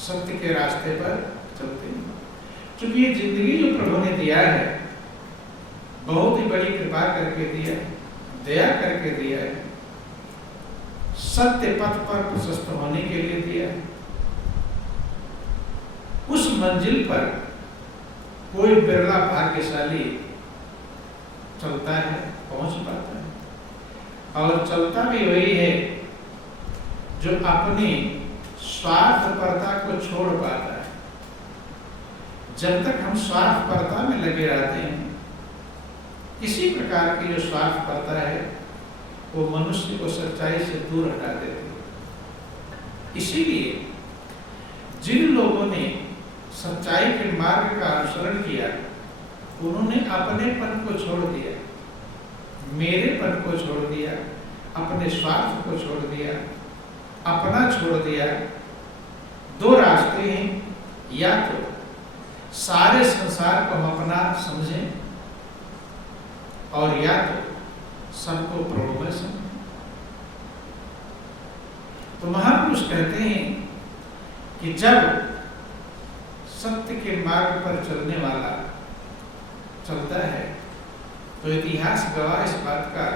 सत्य के रास्ते पर चलते हैं। क्योंकि ये जिंदगी जो प्रभु ने दिया है, बहुत ही बड़ी कृपा करके दिया, दया करके दिया है, सत्य पथ पर प्रशस्त होने के लिए दिया है। उस मंजिल पर कोई बिरला भाग्यशाली चलता है, पहुंच पाता है। और चलता भी वही है जो अपनी स्वार्थपरता को छोड़ पाता है। जब तक हम स्वार्थपरता में लगे रहते हैं, किसी प्रकार की जो स्वार्थपरता है वो मनुष्य को सच्चाई से दूर हटा देती है। इसीलिए जिन लोगों ने सच्चाई के मार्ग का अनुसरण किया, उन्होंने अपनेपन को छोड़ दिया, मेरेपन को छोड़ दिया, अपने स्वार्थ को छोड़ दिया, अपना छोड़ दिया। दो रास्ते हैं, या तो सारे संसार को हम अपना समझें और या तो सबको प्रभु में समझें। तो महापुरुष कहते हैं कि जब सत्य के मार्ग पर चलने वाला चलता है तो इतिहास गवाह इस बात का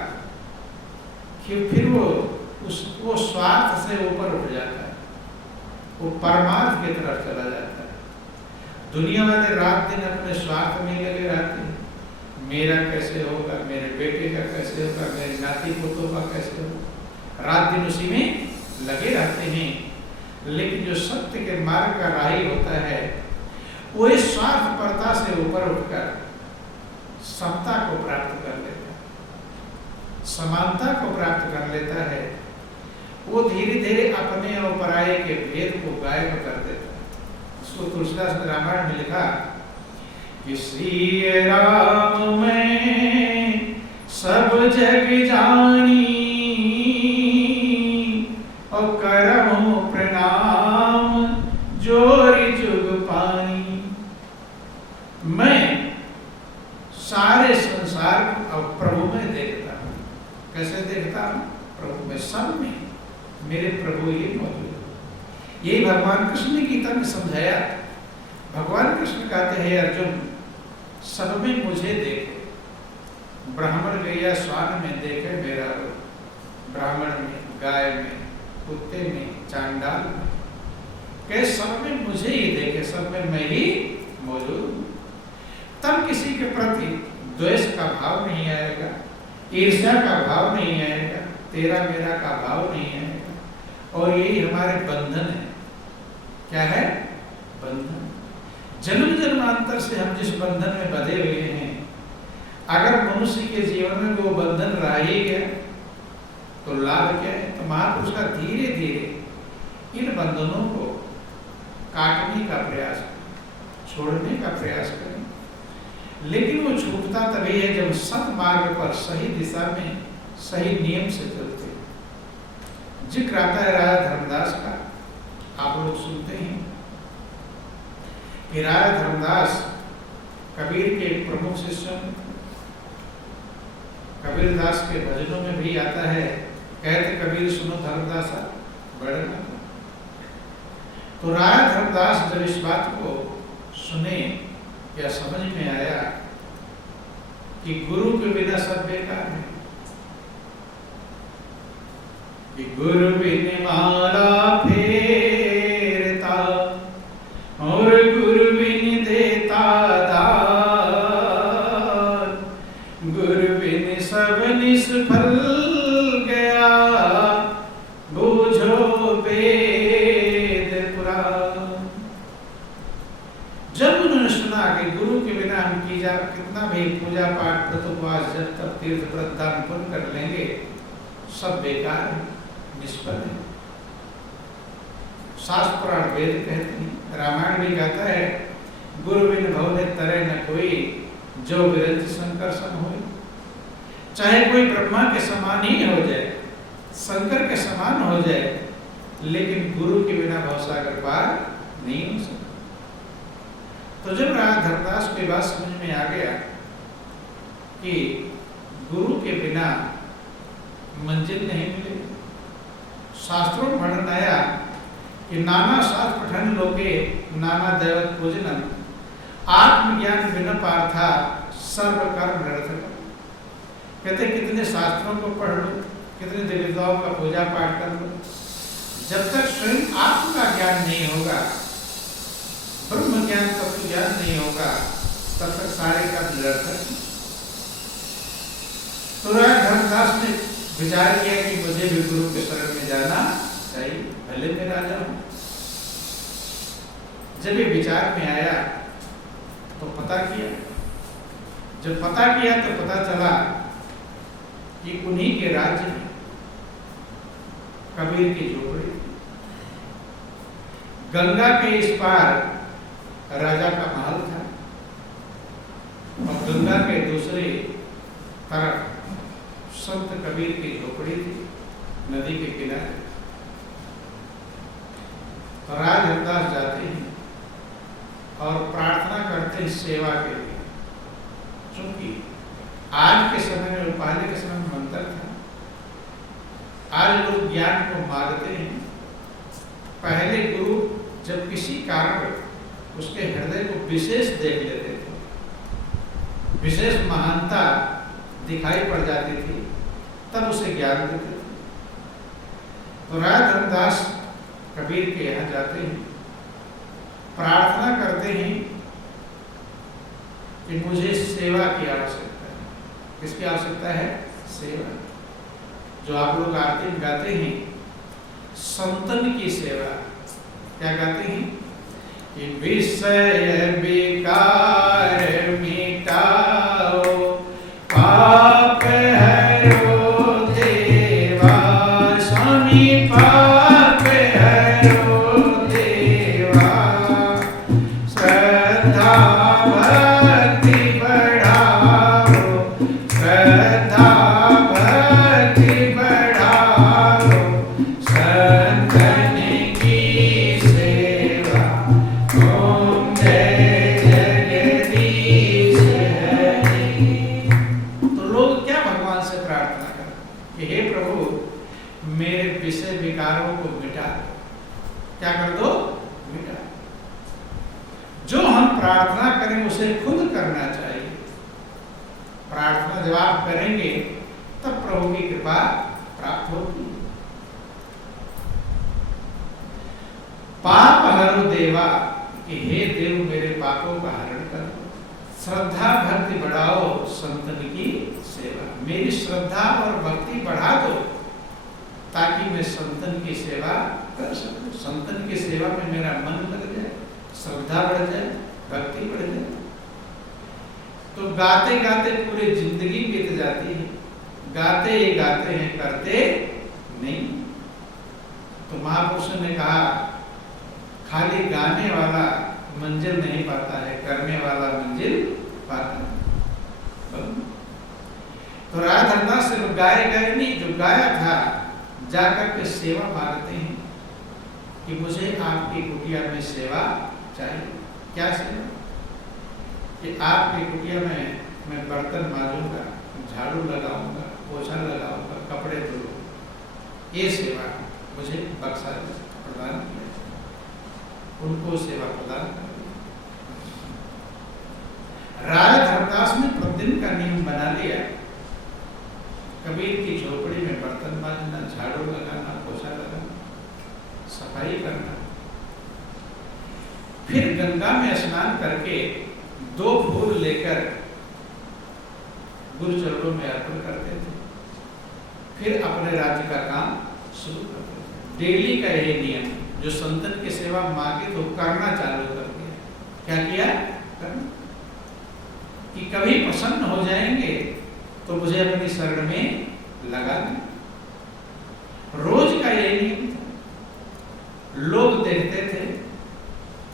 कि फिर वो स्वार्थ से ऊपर उठ जाता है, वो परमार्थ की तरफ चला जाता है। दुनिया वाले रात दिन अपने स्वार्थ में लगे रहते हैं, मेरा कैसे होगा, मेरे बेटे का कैसे होगा, मेरे नाती पोतों का कैसे होगा, रात दिन उसी में लगे रहते हैं। लेकिन जो सत्य के मार्ग का राही होता है, वो इस स्वार्थपरता से ऊपर उठकर समता को प्राप्त कर लेता है, समानता को प्राप्त कर लेता है। वो धीरे धीरे अपने और पराये के भेद को गायब कर देता है। उसको तुलसीदास ने रामायण में लिखा कि श्री राम में सब जग जानी और करहु प्रणाम जोरी जुग पानी। मैं सारे संसार को अब प्रभु में देखता हूँ। कैसे देखता हूँ? प्रभु में, सब में मेरे प्रभु ही मौजूद है। यही भगवान कृष्ण ने गीता में समझाया। भगवान कृष्ण कहते हैं, अर्जुन सब में मुझे देखे, ब्राह्मण गैया स्वान में देखे मेरा रूप, ब्राह्मण में, गाय में, कुत्ते में, चांडाल में, कहे सब में मुझे ही देखे, सब में मैं ही मौजूद हूँ। तब किसी के प्रति द्वेष का भाव नहीं आएगा, ईर्ष्या का भाव नहीं आएगा, तेरा मेरा का भाव नहीं आएगा। और यही हमारे बंधन है। क्या है? बंधन। जन्म जन्मांतर से हम जिस बंधन में बंधे हुए हैं, अगर मनुष्य के जीवन में वो बंधन रह ही गया तो लाभ क्या है? तो महापुरुष का धीरे धीरे इन बंधनों को काटने का प्रयास करें, छोड़ने का प्रयास करें। लेकिन वो छूटता तभी है जब सत्मार्ग पर सही दिशा में सही नियम से चलते। जिक्र आता है राजा धर्मदास का, आप लोग सुनते हैं कि राजा धर्मदास कबीर के एक प्रमुख शिष्य, कबीर दास के भजनों में भी आता है, कहते कबीर सुनो धर्मदासा बड़े ना। तो राजा धर्मदास जब इस बात को सुने या समझ में आया कि गुरु के बिना सब बेकार है, कि गुरु बिन माला फेरता और गुरु बिन देता दान, गुरु बिन सब निष्फल गया बूझो वेद पुराण। जब उन्होंने सुना कि गुरु के बिना हम कितना भी पूजा पाठ व्रत उपवास जब तक तीर्थ व्रत दान पुण्य कर लेंगे, सब बेकार है, निष्फल है। शास्त्र पुराण वेद कहते हैं, रामायण भी कहता है, गुरु बिन भव ने तरे न कोई, जो विरंच शंकर सम होए। चाहे कोई ब्रह्मा के समान ही हो जाए, शंकर के समान हो जाए, लेकिन गुरु के बिना भवसागर पार नहीं हो सकता। तो जब राजा धर्मदास को बात समझ में आ गया कि गुरु के बिना मंजिल नहीं मिलेगी, शास्त्रों में वर्णन आया कि नाना शास्त्र पठन लोके नाना दैवत पूजनम आत्मज्ञान बिना पार्था सर्व कर्म निरर्थक। कहते कितने शास्त्रों को पढ़ लो, कितने देवताओं का पूजा पाठ कर लो, जब तक स्वयं आत्म का ज्ञान नहीं होगा, ब्रह्म ज्ञान तत्व ज्ञान नहीं होगा, तब तक सारे कर्म निरर्थक। तो राजा धर्मदास ने विचार किया कि मुझे भी गुरु के शरण में जाना चाहिए, भले मैं राजा हूं। जब ये विचार में आया तो पता किया, जब पता किया तो पता चला कि उन्हीं के राज्य में कबीर की झोपड़ी थी। गंगा के इस पार राजा का महल था और गंगा के दूसरे तरफ संत कबीर की झोपड़ी थी नदी के किनारे। तो राज हरदास जाते हैं और प्रार्थना करते हैं सेवा के लिए। क्योंकि आज के समय में, पहले के समय में मंत्र था, आज लोग ज्ञान को मांगते हैं। पहले गुरु जब किसी कारण उसके हृदय को विशेष देख लेते थे, विशेष महानता दिखाई पड़ जाती थी, तब उसे ज्ञान देते थे। तो राजा धर्मदास कबीर के यहाँ जाते हैं, प्रार्थना करते हैं कि मुझे सेवा की आवश्यकता है। किसकी आवश्यकता है? सेवा। जो आप लोग आरती में गाते हैं, संतन की सेवा। क्या गाते हैं? कि विषय विकार मिटाओ, पाप हरो देवा, स्वामी पाप हरो देवा, श्रद्धा भक्ति बढ़ाओ, श्रद्धा भक्ति बढ़ाओ, संतन की सेवा तुम जय जगदीश हरि। तो लोग क्या भगवान से प्रार्थना करें कि हे प्रभु मेरे विषय विकारों को मिटा दो। क्या कर दो? मिटा। जो हम प्रार्थना करें उसे खुद करना चाहिए। प्रार्थना जब आप करेंगे तब प्रभु की कृपा प्राप्त होगी। पाप हरो देवा, कि हे देव मेरे पापों का हरण करो। श्रद्धा भक्ति बढ़ाओ, संतन की सेवा। मेरी श्रद्धा और भक्ति बढ़ा दो ताकि मैं संतन की सेवा कर सकूं। संतन की सेवा में मेरा मन लग जाए, श्रद्धा बढ़ जाए, भक्ति बढ़ जाए। तो गाते गाते पूरी जिंदगी बीत जाती है, गाते ही गाते हैं, करते नहीं। तो महापुरुषों ने कहा खाली गाने वाला मंजिल नहीं पाता है, करने वाला मंजिल पाता है। तो राजा धर्मदास से गाए गए नहीं, जो गाया था जाकर के सेवा मांगते हैं कि मुझे आपकी कुटिया में सेवा चाहिए। क्या सेवा? कि आपकी कुटिया में मैं बर्तन मांजूंगा, झाड़ू लगाऊंगा, पोछा लगाऊंगा, कपड़े धोऊंगा। ये सेवा मुझे बख्शा प्रदान किया, उनको सेवा प्रदान कर। राजा धर्मदास ने प्रतिदिन का नियम बना लिया, कबीर की झोपड़ी में बर्तन मांजना, झाड़ू लगाना, पोछा लगाना, सफाई करना। फिर गंगा में स्नान करके 2 फूल लेकर गुरु चरणों में अर्पण करते थे। फिर अपने राज्य का काम शुरू करते थे। डेली का यही नियम, जो संतन की सेवा मांगे तो करना चालू कर दिया। क्या किया? करना। कि कभी प्रसन्न हो जाएंगे तो मुझे अपनी शरण में लगा दें। रोज का यही नियम था। लोग देखते थे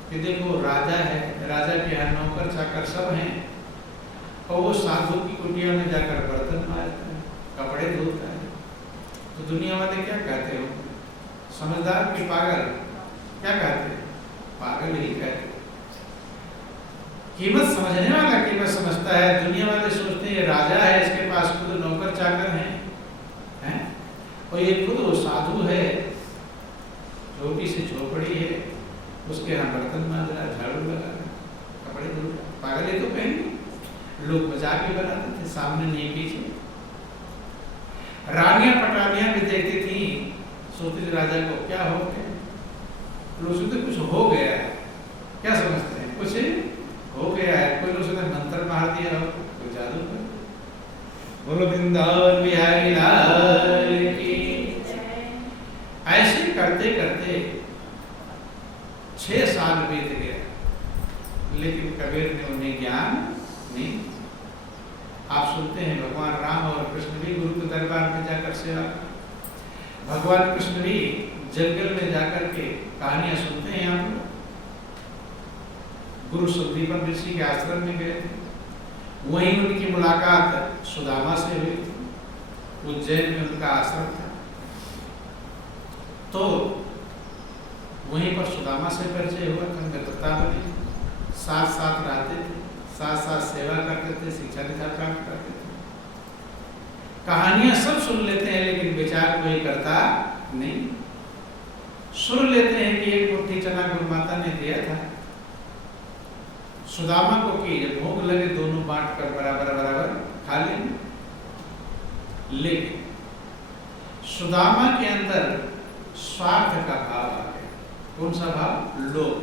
कि देखो राजा है, राजा के यहाँ नौकर चाकर सब हैं, और वो साधु की कुटिया में जाकर बर्तन मारता है, कपड़े धोता है। तो दुनिया वाले क्या कहते हो? समझदार कि पागल? क्या कहते? पागल ही कहते। कीमत समझने वाला कीमत समझता है। दुनिया वाले सोचते हैं राजा है, इसके पास खुद नौकर चाकर हैं, और ये खुद वो साधु है, छोटी सी झोपड़ी उसके यहाँ बर्तन मांज रहा, झाड़ू लगा रहा, कपड़े धो रहा। पागल ही तो कहेंगे। लोग मजाक भी बनाते थे, सामने नहीं पीछे। रानियां पटानियां भी देखती थी, सोचती थी राजा को क्या हो गया। लोग सोचते कुछ हो गया है, क्या समझते हैं, कुछ हो गया है। कोई लोग सोचते मंत्र मार दिया हो, कोई जादू कर। बोलो वृंदावन बिहारी लाल की। ऐसे करते करते 6 साल बीत गया, लेकिन कबीर ने उन्हें ज्ञान नहीं। आप सुनते हैं भगवान राम और कृष्ण भी गुरु के दरबार में जाकर सेवा, भगवान कृष्ण भी जंगल में जाकर के कहानियां सुनते हैं। आप गुरु संदीपन ऋषि के आश्रम में गए थे, वहीं उनकी मुलाकात सुदामा से हुई थी। उज्जैन में उनका आश्रम था, तो वहीं पर सुदामा से परिचय हुआ था। मित्रता बनी, साथ साथ रहते थे, साथ साथ सेवा करते थे, शिक्षा दीक्षा प्राप्त करते थे। कहानियां सब सुन लेते हैं, लेकिन विचार कोई करता नहीं। सुन लेते हैं कि एक मुट्ठी चना गुरु माता ने दिया था सुदामा को कि भूख लगे दोनों बांट कर बराबर बराबर खा लेंगे। लेकिन सुदामा के अंदर स्वार्थ का भाव आ गया। कौन सा भाव? लोभ।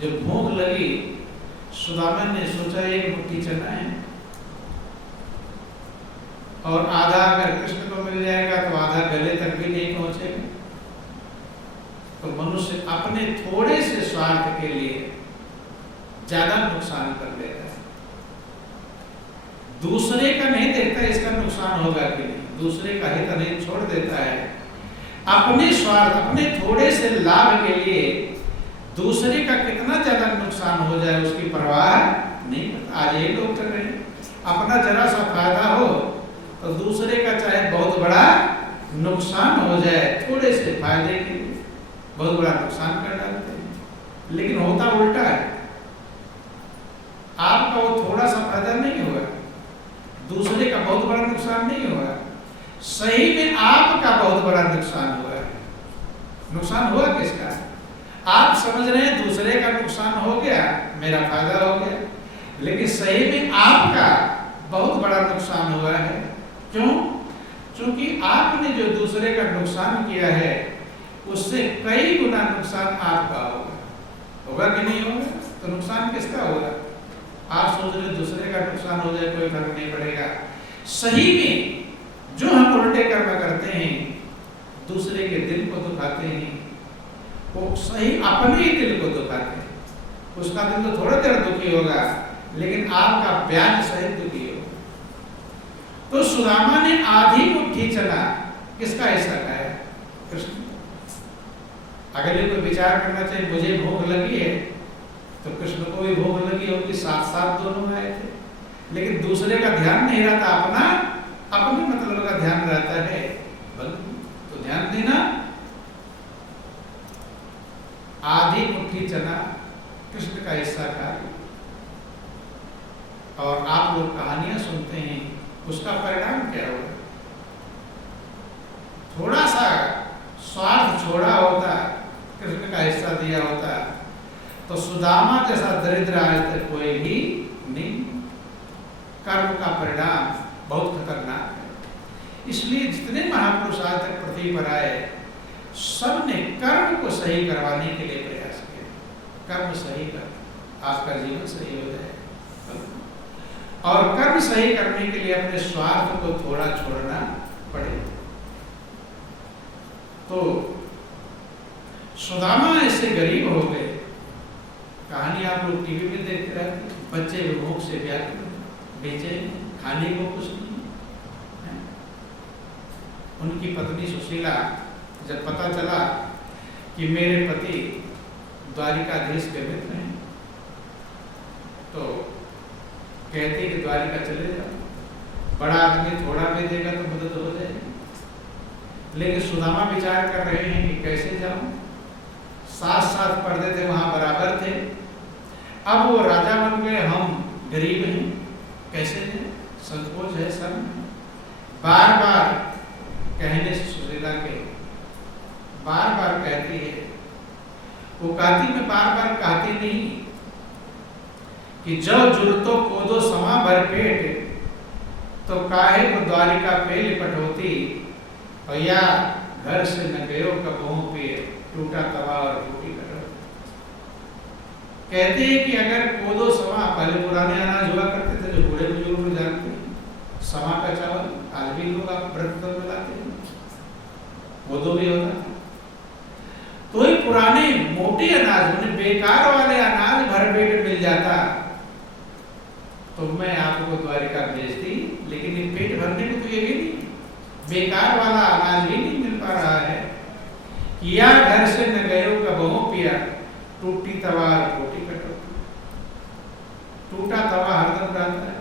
जब भूख लगी, सुदामा ने सोचा एक मुट्ठी चना है और आधा अगर कृष्ण को मिल जाएगा तो आधा गले तक भी नहीं पहुंचेगा। तो मनुष्य अपने थोड़े से स्वार्थ के लिए ज्यादा नुकसान कर देता है। दूसरे का नहीं देखता इसका नुकसान होगा कि नहीं, दूसरे का हित नहीं छोड़ देता है। अपने स्वार्थ, अपने थोड़े से लाभ के लिए दूसरे का कितना ज्यादा नुकसान हो जाए उसकी परवाह नहीं करता। आज ये लोग कर रहे हैं, अपना जरा सा फायदा हो तो दूसरे का चाहे बहुत बड़ा नुकसान हो जाए, थोड़े से फायदे के लिए बहुत बड़ा नुकसान कर डालते हैं। लेकिन होता उल्टा है, आपका वो थोड़ा सा फायदा नहीं हुआ, दूसरे का बहुत बड़ा नुकसान नहीं हुआ, सही में आपका बहुत बड़ा नुकसान हुआ है। नुकसान हुआ किसका? आप समझ रहे हैं दूसरे का नुकसान हो गया, मेरा फायदा हो गया, लेकिन सही में आपका बहुत बड़ा नुकसान हुआ है। क्यों? क्योंकि आपने जो दूसरे का नुकसान किया है उससे कई गुना नुकसान आपका होगा। होगा कि नहीं होगा? तो नुकसान किसका होगा? आप सोच रहे दूसरे का नुकसान हो जाए कोई फर्क नहीं पड़ेगा। सही में जो हम उल्टे कर्म करते हैं, दूसरे के दिल को दुखाते हैं, वो सही अपने ही दिल को दुखाते हैं। उसका दिल तो थोड़ा देर दुखी होगा, लेकिन आपका ब्याज सहित दुखी होगा। तो सुदामा ने आधी मुट्ठी चना किसका हिस्सा खाया? कृष्ण। अगर ये कोई विचार करना चाहिए मुझे भूख लगी है तो कृष्ण को भी भूख लगी होगी, साथ साथ दोनों आए थे, लेकिन दूसरे का ध्यान नहीं रहता, अपने मतलब का ध्यान रहता है। तो ध्यान देना, आधी मुट्ठी चना कृष्ण का हिस्सा खा। और आप लोग कहानियां सुनते हैं, उसका परिणाम क्या होगा? थोड़ा सा स्वार्थ छोड़ा होता, कृष्ण का हिस्सा दिया होता, तो सुदामा जैसा दरिद्र आज तक कोई भी नहीं। कर्म का परिणाम बहुत खतरनाक है। इसलिए जितने महापुरुष आज तक पृथ्वी पर आए, सब ने कर्म को सही करवाने के लिए प्रयास किया। कर्म सही कर, आपका जीवन सही हो जाए। और कर्म सही करने के लिए अपने स्वार्थ को थोड़ा छोड़ना पड़े। तो सुदामा ऐसे गरीब हो गए। कहानी आप लोग टीवी में देखते रहते, बच्चे भूख से व्याकुल, बेचे, खाने को कुछ नहीं। उनकी पत्नी सुशीला जब पता चला कि मेरे पति द्वारिकाधीश के मित्र हैं, तो कहते कि द्वारिका चले जाओ, बड़ा आदमी थोड़ा भी देगा तो मदद हो जाएगी। लेकिन सुदामा विचार कर रहे हैं कि कैसे जाऊं, साथ साथ पढ़ते थे, वहां बराबर थे। अब वो राजा बन गए, हम गरीब हैं, कैसे हैं? संकोच है सब। बार बार कहने से सुशीला के बार बार कहती है, वो कहती कि जो जुड़तो कोदो समा भर पेट, तो काहे को द्वारिका पे लिपट होती, और या घर से न गयो कबहू पे, टूटा तवा और टूटी कटोती। कहते हैं कि अगर कोदो समा, पहले पुराने अनाज हुआ करते थे जो बूढ़े बुजुर्ग लोग जानते हैं, समा का चावल आज भी लोग आप व्रत में लाते हैं, कोदो भी होता है। तो ही पुराने मोटे अनाज, उन्हें बेकार वाले अनाज भर पेट मिल जाता तो मैं आपको द्वारिका भेजती, लेकिन ये पेट भरने को तो ये भी नहीं, बेकार वाला अनाज भी नहीं मिल पा रहा है। या घर से न गयो कबहू पिया, टूटी तवा टूटी कटोती। टूटा तवा हरदम रहता है,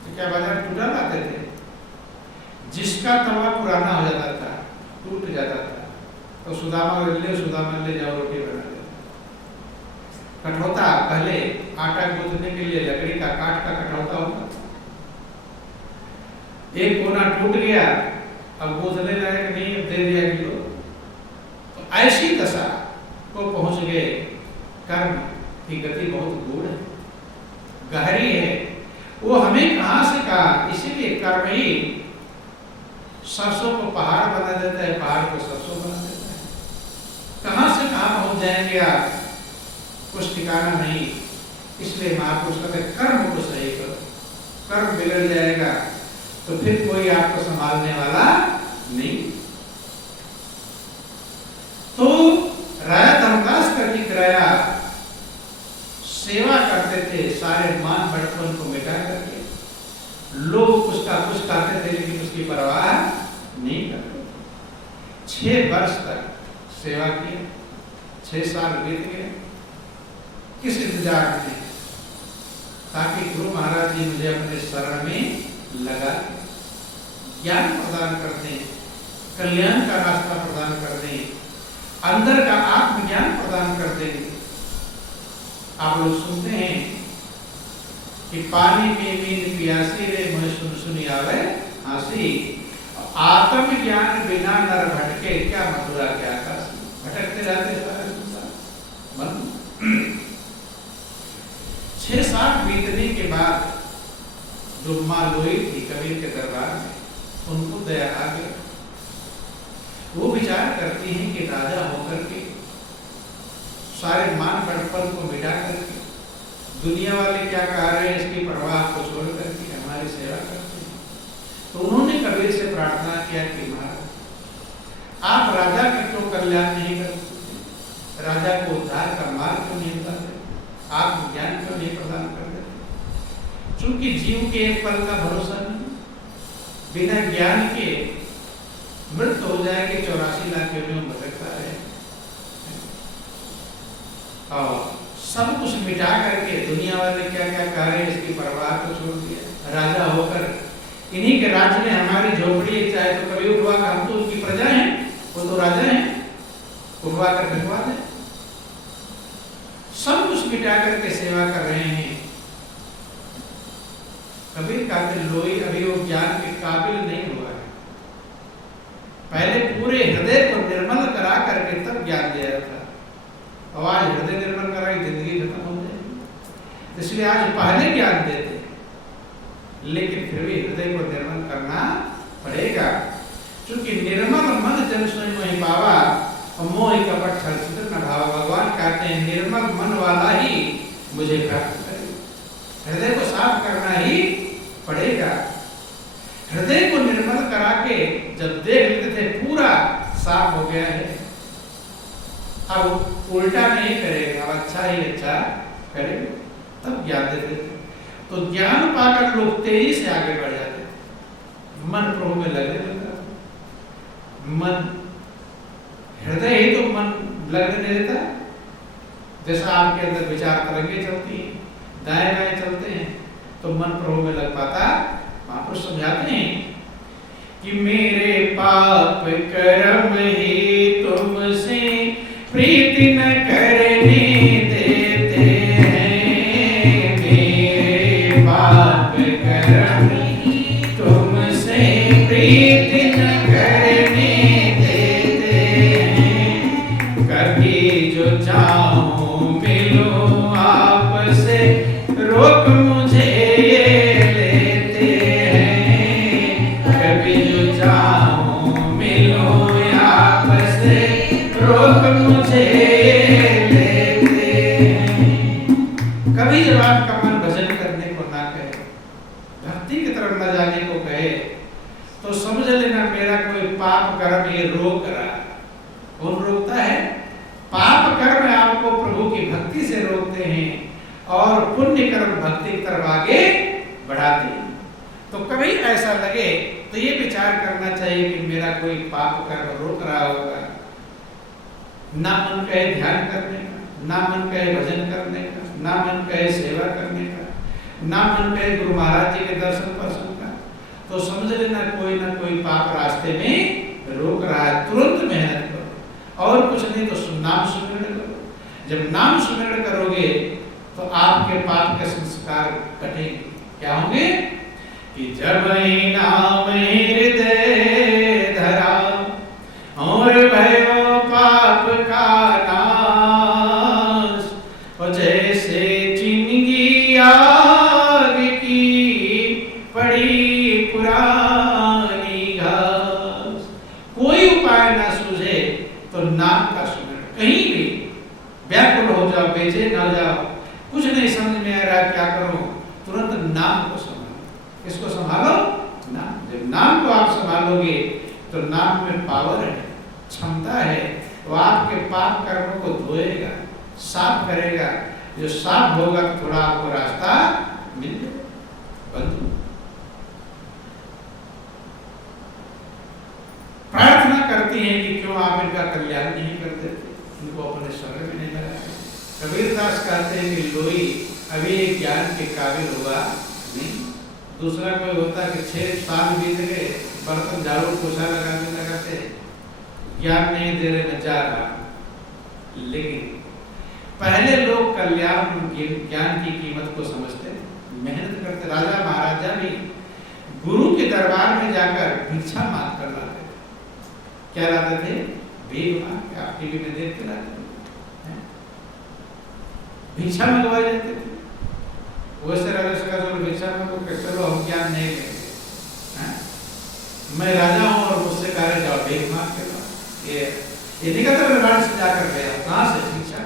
तो क्या बाजार टूटा लाते थे? जिसका तवा पुराना हो जाता था, टूट जाता था, तो सुदामा ले जाओ रोटी बना दे। कठौता, पहले आटा गूंथने के लिए लकड़ी का काठ का कठौता होता था, एक कोना टूट गया, अब गूंथने लायक नहीं, अब दे दिया किलो। तो ऐसी दशा को पहुंच गए। कर्म की गति बहुत गूढ़ है, गहरी है। वो हमें कहां से कहा, इसीलिए कर्म ही सरसों को पहाड़ बना देता है, पहाड़ को सरसों बना देता है। कहां से कहां पहुंच जाएंगे आप, कुछ ठिकाना नहीं। इसलिए महापुरुष कहते कर्म को सही करो, कर्म बिगड़ जाएगा तो फिर कोई आपको संभालने वाला नहीं। तो राजा धर्मदास का जिक्र आया, सेवा करते थे, सारे मान बड़पन को मिटा करके। लोग उसका कुछ कहते थे लेकिन उसकी परवाह नहीं करते थे। 6 वर्ष तक सेवा की, 6 साल बीत गए। किस इंतजार में? ताकि गुरु महाराज जी मुझे अपने शरण में लगा ज्ञान प्रदान कर दें, कल्याण का रास्ता प्रदान कर दें, अंदर का आत्मज्ञान प्रदान कर दें। आप लोग सुनते हैं कि पानी में मीन पियासी रे, मैं सुन सुनी आवे हंसी। आत्मज्ञान बिना नर भटके, क्या मथुरा क्या काशी, भटकते रहते सारे संसार मन। 6 साल बीतने के बाद जो माँ लोई थी कबीर के दरबार में, उनको दया आ गई। वो विचार करती हैं कि राजा होकर के, सारे मान बड़पन को मिटा करके, दुनिया वाले क्या कह रहे हैं इसकी परवाह को छोड़ करके हमारी सेवा करते हैं। तो उन्होंने कबीर से प्रार्थना किया कि महाराज आप राजा का क्यों कल्याण नहीं कर सकते, राजा को उद्धार का मार्ग क्यों नहीं बताते, आप ज्ञान क्यों नहीं प्रदान कर देते। चूंकि जीव के एक पल का भरोसा नहीं, बिना ज्ञान के मृत्यु हो जाएगी, 84 लाख योनियों में भटकता है। और सब कुछ मिटा करके दुनिया वाले क्या क्या कह रहे हैं इसकी परवाह को छोड़ दिया। राजा होकर इन्हीं के राज्य में हमारी झोपड़ी चाहे तो कभी उठवा कर, हम तो उनकी प्रजा हैं, वो तो राजा हैं, उठवा कर भिजवा दें। सब कुछ मिटा करके सेवा कर रहे हैं। कबीर कहते लोई अभी वो ज्ञान के काबिल नहीं हुआ है, पहले पूरे हृदय को निर्मल करा करके तब ज्ञान दिया था। अब आज हृदय निर्मल करा के जिंदगी खत्म हो जाएगी, इसलिए आज पहले ज्ञान देते, लेकिन फिर भी हृदय को निर्मल करना पड़ेगा। क्योंकि निर्मल मन जन स्वयं मोहि पावा, और मोह कपट छल छिद्र न भावा। भगवान कहते हैं निर्मल मन वाला ही मुझे प्राप्त करेगा। हृदय को साफ करना ही पड़ेगा। हृदय को निर्मल करा के जब देख लेते थे पूरा साफ हो गया है, अब उल्टा नहीं करेगा, अब अच्छा ही अच्छा करेगा, तब ज्ञान देते थे। तो ज्ञान पाकर लोग तेजी से आगे बढ़ जाते थे, मन प्रभु में लगने लगता। मन हृदय ही तो मन लगने नहीं देता। जैसा आपके अंदर विचार तरंगे चलती हैं, दाएं बाएं चलते हैं, तो मन प्रभु में लग पाता। महापुरुष समझाते हैं कि मेरे पाप कर्म ही तुमसे प्रीति न करने देते हैं। मेरे पाप कर्म ही तुमसे प्रीति न करने देते हैं। कभी जो चाहूं मिलूं आपसे, रोक कभी जब आपका मन भजन करने को ना कहे, भक्ति की तरफ न जाने को कहे, तो समझ लेना मेरा कोई पाप कर्म ये रोक रहा है। कौन रोकता है? पाप कर्म आपको प्रभु की भक्ति से रोकते हैं और पुण्य कर्म भक्ति की तरफ आगे बढ़ाते हैं। तो कभी ऐसा लगे तो ये विचार करना चाहिए कि मेरा कोई पाप कर्म रोक रहा होगा। ना मन कहे ध्यान करने का, ना मन कहे भजन करने का, ना मन कहे सेवा करने का, ना मन कहे गुरु महाराज जी के दर्शन परसन का, तो समझ लेना कोई ना कोई पाप रास्ते में रोक रहा है। तुरंत मेहनत करो और कुछ नहीं तो नाम सुमिरन करो। जब नाम सुमिरन करोगे तो आपके पाप के संस्कार कटेंगे। क्या होंगे? कि जब नाम हृदय धरा और भयो पाप का नाश, और जैसे चिंगी आग की पड़ी पुरानी घास। कोई उपाय ना सूझे तो नाम का सुमिरन। कहीं भी व्याकुल हो जाओ, बेचैन हो जाओ, कुछ नहीं समझ में आ रहा क्या करूं, तुरंत नाम को संभालो। किसको संभालो? नाम। जब नाम को आप संभालोगे तो नाम में पावर है, क्षमता है, वो आपके पाप कर्मों को धोएगा, साफ करेगा। जो साफ होगा तो थोड़ा आपको रास्ता मिल जाएगा। बंधु, प्रार्थना करती हैं कि क्यों आप इनका कल्याण नहीं कर देते, इनको अपने शरण में नहीं लगाते। कबीरदास कहते हैं कि लोई अभी ज्ञान के काबिल हुआ नहीं। दूसरा कोई होता कि 6 साल बीत गए, बर्तन झाड़ू पोछा लगाते ज्ञान नहीं दे रहे, मैं जा रहा। लेकिन पहले लोग कल्याण ज्ञान की कीमत को समझते, मेहनत करते। राजा महाराजा भी गुरु के दरबार में जाकर भिक्षा मांग कर लाते थे। क्या लाते थे? भीख मांग के। आप टीवी में देखते लाते थे, भिक्षा मंगवाए जाते थे। वैसे राजा से कहा भिक्षा मांगो, चलो हम ज्ञान नहीं लेंगे, मैं राजा हूं और मुझसे कह रहे जाओ भीख मांग के लाओ। ये निकलता दरबार से जाकर गया, कहां से भिक्षा?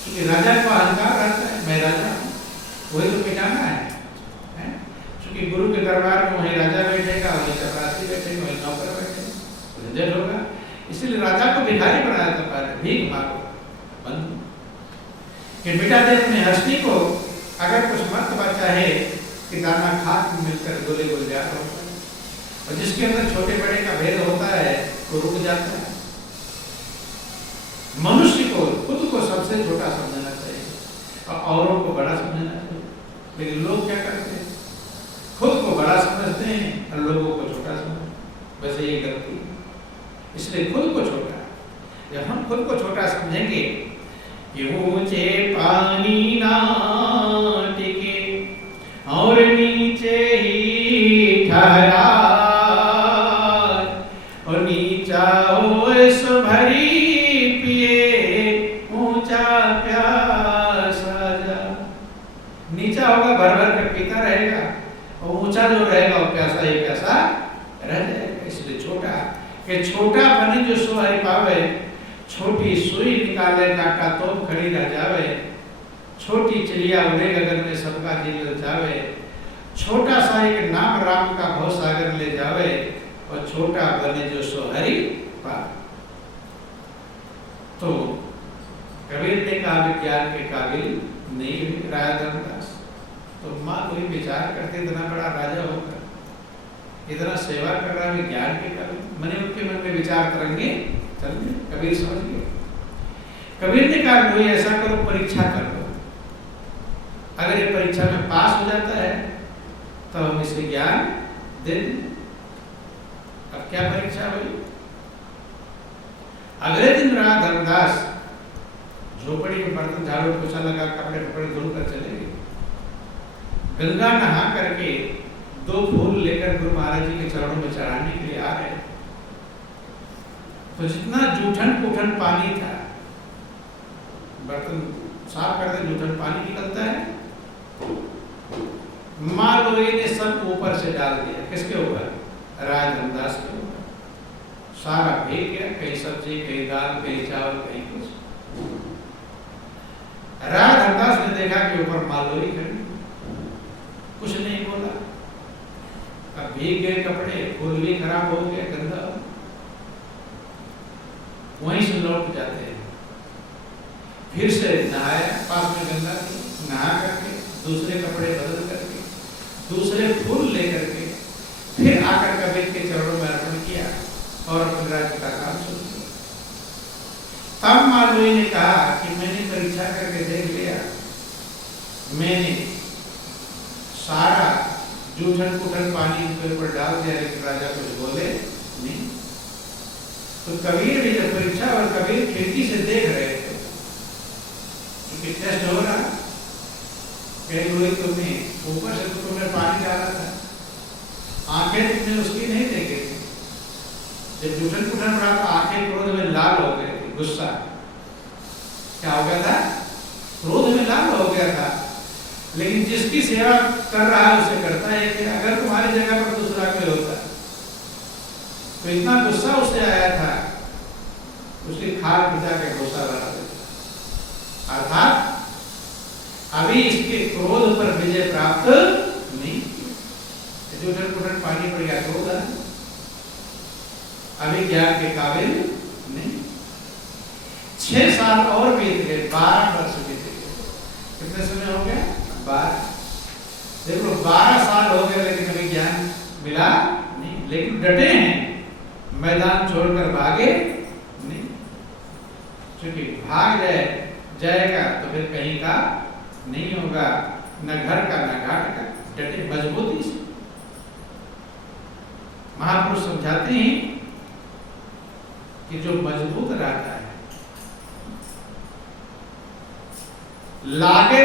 क्योंकि राजा को अहंकार रहता है, मैं राजा हूं, वही तो मिटाना है। क्योंकि गुरु के दरबार में वही राजा बैठेगा, वही चपरासी बैठेगा, वही नौकर बैठेगा, झंझट होगा। इसलिए राजा को भिखारी बनाया था पहले, भीख मांगो। बंधु, कि मिटा दे अपने हस्ती को। अगर कुछ मर्तबा चाहे कि दाना खाक में मिलकर गोले गोले जाता होता है, और जिसके अंदर छोटे बड़े का भेद होता है वो रुक जाता है। मनुष्य को खुद को सबसे छोटा समझना चाहिए और औरों को बड़ा समझना चाहिए। लेकिन लोग क्या करते हैं? खुद को बड़ा समझते हैं और लोगों को छोटा समझते। वैसे ये गलती है। इसलिए खुद को छोटा, जब हम खुद को छोटा समझेंगे कि ऊंचे पानी ना टिके और नीचे ही ठहरा, और नीचा हो सो भरी पिए ऊंचा प्यासा जा। नीचा होगा भर भर कर पीता रहेगा, और ऊंचा जो रहेगा वो प्यासा ही प्यासा रह जाएगा। इसलिए छोटा कि छोटा बने जो सो हरि पावे, छोटी सुई निकाले काका तोप खड़ी रह जावे, छोटी चिड़िया उड़े गगन में सबका दिल ललचावे, छोटा सा एक नाम राम का भव सागर ले जावे, और छोटा बने जो सो हरि पावे। तो कबीर ने कहा विज्ञान के काबिल नहीं हुए राजा धर्मदास। तो माँ कोई विचार करते इतना बड़ा राजा होकर, इतना सेवा कर रहा है ज्ञान के काबिल, मैंने उनके मन में विचार तरंगे चल गए। कबीर समझ गए। कबीर ने कहा कोई ऐसा करो, परीक्षा कर लो, अगर ये परीक्षा में पास हो जाता है तो हम इसे ज्ञान दे दें। अब क्या परीक्षा हुई? अगले दिन राजा धर्मदास झोपड़ी में बर्तन झाड़ू पोछा लगा कपड़े कपड़े धुलकर चले गए। गंगा नहा करके 2 फूल लेकर गुरु महाराज जी के चरणों में चढ़ाने के लिए आ रहे। तो जितना जूठन पूठन पानी था, बर्तन साफ करते जूठन पानी निकलता है, माँ लोई ने सब ऊपर से डाल दिया। किसके ऊपर? राजा धर्मदास के ऊपर। सारा भीग गया, कहीं सब्जी, कहीं दाल, कहीं चावल, कहीं कुछ। राजा धर्मदास ने देखा कि ऊपर मालोरी खड़ी, कुछ नहीं बोला। अब भीग गए कपड़े, फूल भी खराब हो गए, गंदा, वहीं से लौट जाते हैं। फिर से नहाया, पास में गंगा थी, नहा करके दूसरे कपड़े बदल करके दूसरे फूल लेकर के फिर आकर कबीर के चरणों में अर्पण किया और अपने राज्य का काम शुरू किया। तब मालवीय ने कहा कि मैंने परीक्षा करके देख लिया, मैंने सारा जूठन कुठन पानी उनके ऊपर डाल दिया, लेकिन राजा कुछ बोले नहीं। तो कबीर भी जब परीक्षा, और कबीर खिड़की से देख रहे थे कि टेस्ट हो रहा, कहीं हुई तुम्हें ऊपर से तो तुमने पानी डाला था, आंखें तुमने उसकी नहीं देखी थी। जब जूठन कुठन पड़ा तो आंखें क्रोध में लाल हो गए थे, गुस्सा क्या हो गया था, क्रोध में लाल हो गया था। लेकिन जिसकी सेवा कर रहा है उसे करता है कि अगर तुम्हारी जगह पर दूसरा कोई होता तो इतना गुस्सा उसे आया था, उसकी खाल पिता के गुस्सा बना देता। अर्थात अभी इसके क्रोध पर विजय प्राप्त नहीं, जूठन कुठन पानी पड़ गया, क्रोध है, अभी ज्ञान के काबिल नहीं। 6 साल और बीत गए, 12 वर्ष बीत गए। कितने समय हो गया? 12। देखो 12 साल हो गए, लेकिन अभी ज्ञान मिला नहीं। लेकिन डटे हैं, मैदान छोड़कर भागे नहीं, क्योंकि भाग जाएगा तो फिर कहीं का नहीं होगा, न घर का न घाट का। डटे मजबूती से। महापुरुष समझाते हैं कि जो मजबूत रहता है, लागे